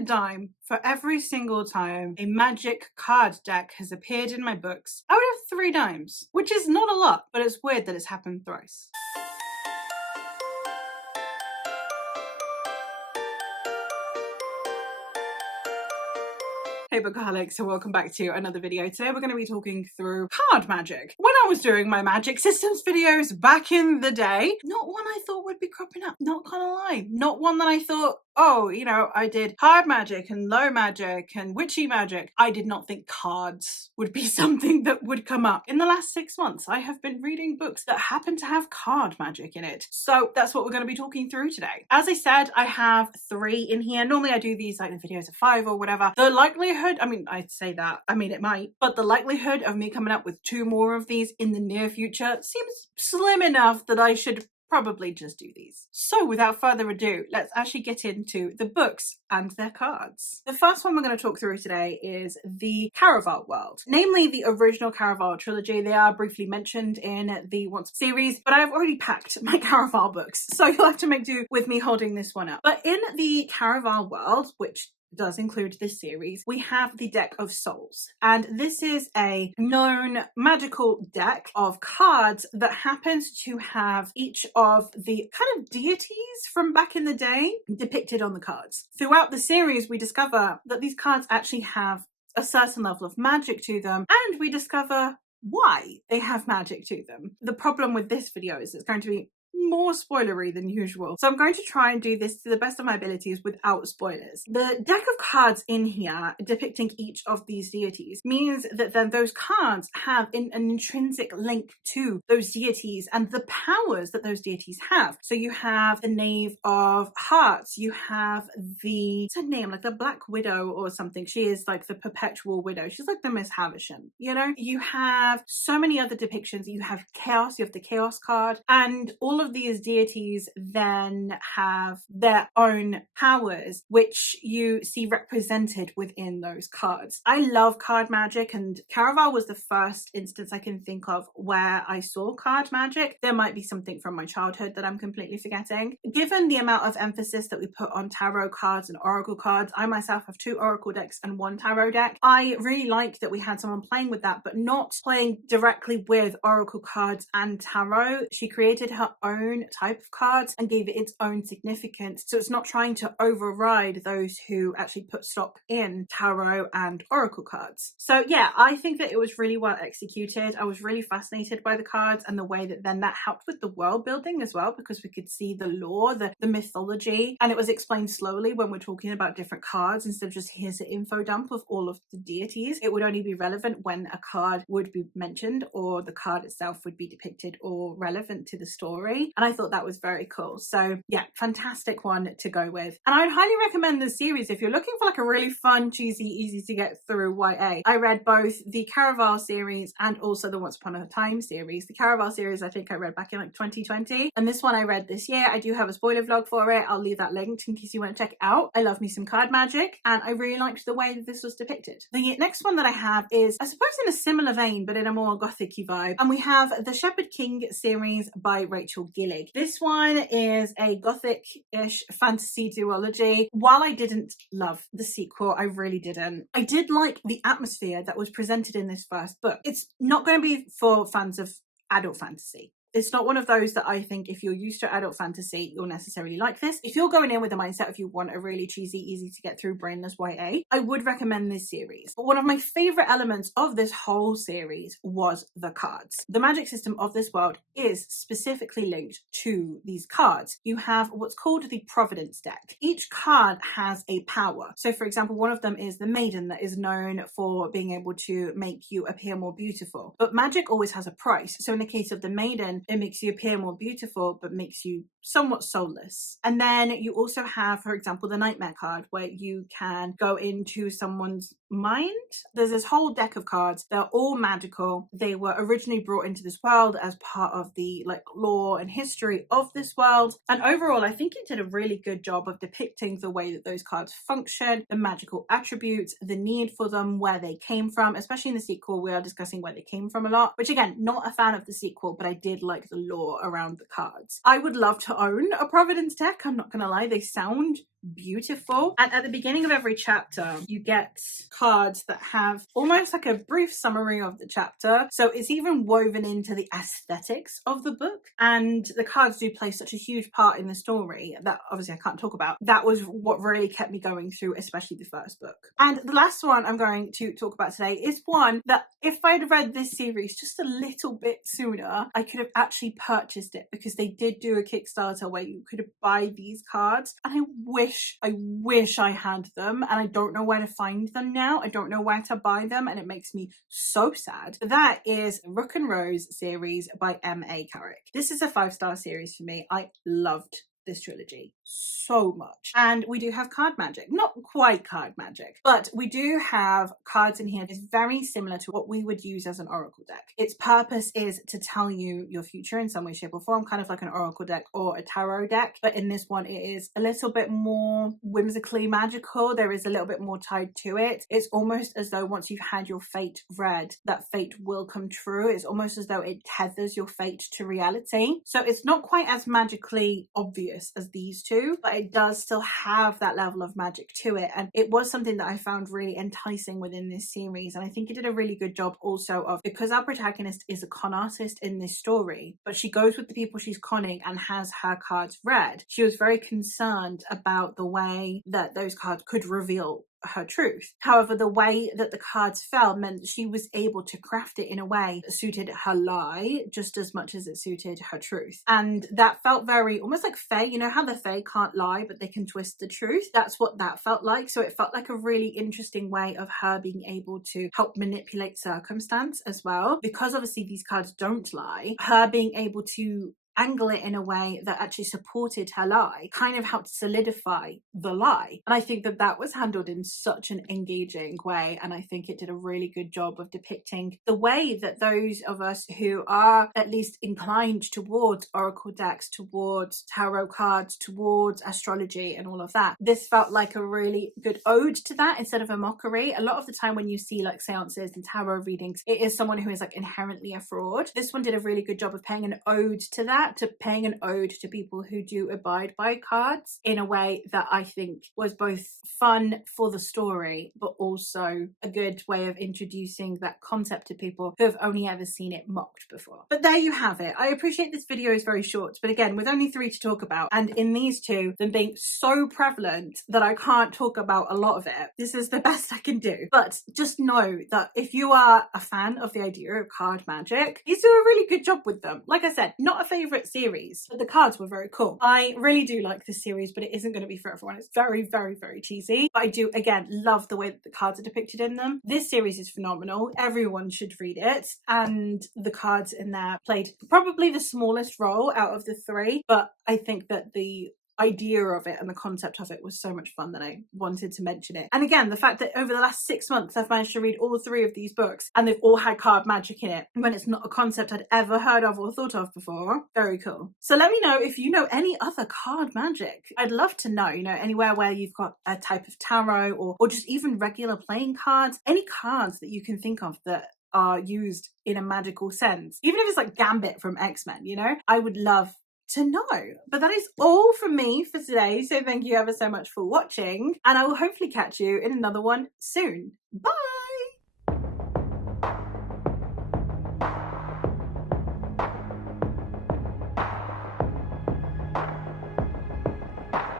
a dime for every single time a magic card deck has appeared in my books. I would have 3 dimes, which is not a lot, but it's weird that it's happened thrice. Hey Bookaholics, so welcome back to another video. Today we're going to be talking through card magic. When I was doing my magic systems videos back in the day, not one I thought would be cropping up, not gonna lie. Not one that I thought, oh, you know, I did hard magic and low magic and witchy magic. I did not think cards would be something that would come up. In the last 6 months, I have been reading books that happen to have card magic in it. So that's what we're going to be talking through today. As I said, I have 3 in here. Normally I do these like in videos of 5 or whatever. The likelihood, I mean, I'd say that, I mean, it might, but the likelihood of me coming up with 2 more of these in the near future seems slim enough that I should probably just do these. So without further ado, let's actually get into the books and their cards. The first one we're going to talk through today is the Caraval world, namely the original Caraval trilogy. They are briefly mentioned in the Once series, but I've already packed my Caraval books, so you'll have to make do with me holding this one up. But in the Caraval world, which does include this series, we have the Deck of Souls, and this is a known magical deck of cards that happens to have each of the kind of deities from back in the day depicted on the cards. Throughout the series, we discover that these cards actually have a certain level of magic to them, and we discover why they have magic to them. The problem with this video is it's going to be more spoilery than usual, so I'm going to try and do this to the best of my abilities without spoilers. The deck of cards in here depicting each of these deities means that then those cards have an intrinsic link to those deities and the powers that those deities have. So you have the Knave of Hearts, you have the, what's her name, like the Black Widow or something. She is like the perpetual widow. She's like the Miss Havisham, you know? You have so many other depictions. You have Chaos, you have the Chaos card, and all of these deities then have their own powers, which you see represented within those cards. I love card magic, and Caraval was the first instance I can think of where I saw card magic. There might be something from my childhood that I'm completely forgetting. Given the amount of emphasis that we put on tarot cards and oracle cards, I myself have 2 oracle decks and 1 tarot deck. I really like that we had someone playing with that, but not playing directly with oracle cards and tarot. She created her own type of cards and gave it its own significance, so it's not trying to override those who actually put stock in tarot and oracle cards. So yeah, I think that it was really well executed. I was really fascinated by the cards and the way that then that helped with the world building as well, because we could see the lore, the mythology, and it was explained slowly when we're talking about different cards instead of just here's an info dump of all of the deities. It would only be relevant when a card would be mentioned or the card itself would be depicted or relevant to the story. And I thought that was very cool. So yeah, fantastic one to go with. And I would highly recommend this series if you're looking for like a really fun, cheesy, easy to get through YA. I read both the Caraval series and also the Once Upon a Time series. The Caraval series I think I read back in like 2020, and this one I read this year. I do have a spoiler vlog for it. I'll leave that linked in case you want to check it out. I love me some card magic, and I really liked the way that this was depicted. The next one that I have is, I suppose, in a similar vein but in a more gothic-y vibe, and we have the Shepherd King series by Rachel Gillig. This one is a gothic-ish fantasy duology. While I didn't love the sequel, I really didn't, I did like the atmosphere that was presented in this first book. It's not going to be for fans of adult fantasy. It's not one of those that I think if you're used to adult fantasy, you'll necessarily like this. If you're going in with the mindset if you want a really cheesy, easy to get through brainless YA, I would recommend this series. But one of my favorite elements of this whole series was the cards. The magic system of this world is specifically linked to these cards. You have what's called the Providence deck. Each card has a power. So for example, one of them is the Maiden, that is known for being able to make you appear more beautiful. But magic always has a price. So in the case of the Maiden, it makes you appear more beautiful but makes you somewhat soulless. And then you also have, for example, the Nightmare card, where you can go into someone's mind. There's this whole deck of cards. They're all magical. They were originally brought into this world as part of the like lore and history of this world, and overall I think it did a really good job of depicting the way that those cards function, the magical attributes, the need for them, where they came from. Especially in the sequel, we are discussing where they came from a lot, which again, not a fan of the sequel, but I did like the lore around the cards. I would love to own a Providence deck, I'm not gonna lie. They sound beautiful. And at the beginning of every chapter, you get cards that have almost like a brief summary of the chapter. So it's even woven into the aesthetics of the book. And the cards do play such a huge part in the story that obviously I can't talk about. That was what really kept me going through, especially the first book. And the last one I'm going to talk about today is one that if I'd read this series just a little bit sooner, I could have actually purchased it, because they did do a Kickstarter where you could buy these cards. And I wish I had them, and I don't know where to find them now. I don't know where to buy them, and it makes me so sad. That is Rook and Rose series by M.A. Carrick. This is a 5-star series for me. I loved this trilogy so much. And we do have card magic, not quite card magic, but we do have cards in here that is very similar to what we would use as an oracle deck. Its purpose is to tell you your future in some way, shape or form, kind of like an oracle deck or a tarot deck, but in this one it is a little bit more whimsically magical. There is a little bit more tied to it. It's almost as though once you've had your fate read, that fate will come true. It's almost as though it tethers your fate to reality. So it's not quite as magically obvious as these two, but it does still have that level of magic to it. And it was something that I found really enticing within this series. And I think it did a really good job also of, because our protagonist is a con artist in this story, but she goes with the people she's conning and has her cards read. She was very concerned about the way that those cards could reveal her truth. However, the way that the cards fell meant that she was able to craft it in a way that suited her lie just as much as it suited her truth. And that felt very almost like Fae. You know how the Fae can't lie, but they can twist the truth? That's what that felt like. So it felt like a really interesting way of her being able to help manipulate circumstance as well. Because obviously these cards don't lie, her being able to angle it in a way that actually supported her lie kind of helped solidify the lie. And I think that that was handled in such an engaging way, and I think it did a really good job of depicting the way that those of us who are at least inclined towards oracle decks, towards tarot cards, towards astrology and all of that, this felt like a really good ode to that instead of a mockery. A lot of the time when you see like seances and tarot readings, it is someone who is like inherently a fraud. This one did a really good job of paying an ode to that, to paying an ode to people who do abide by cards in a way that I think was both fun for the story, but also a good way of introducing that concept to people who have only ever seen it mocked before. But there you have it. I appreciate this video is very short, but again, with only 3 to talk about, and in these 2, them being so prevalent that I can't talk about a lot of it, this is the best I can do. But just know that if you are a fan of the idea of card magic, these do a really good job with them. Like I said, not a favourite series, but the cards were very cool. I really do like this series, but it isn't going to be for everyone. It's very, very, very cheesy. But I do, again, love the way that the cards are depicted in them. This series is phenomenal. Everyone should read it. And the cards in there played probably the smallest role out of the 3, but I think that the idea of it and the concept of it was so much fun that I wanted to mention it. And again, the fact that over the last 6 months I've managed to read all 3 of these books and they've all had card magic in it when it's not a concept I'd ever heard of or thought of before. Very cool. So let me know if you know any other card magic. I'd love to know, you know, anywhere where you've got a type of tarot or just even regular playing cards, any cards that you can think of that are used in a magical sense, even if it's like Gambit from X-Men, you know, I would love to know. But that is all from me for today, so thank you ever so much for watching, and I will hopefully catch you in another one soon. Bye.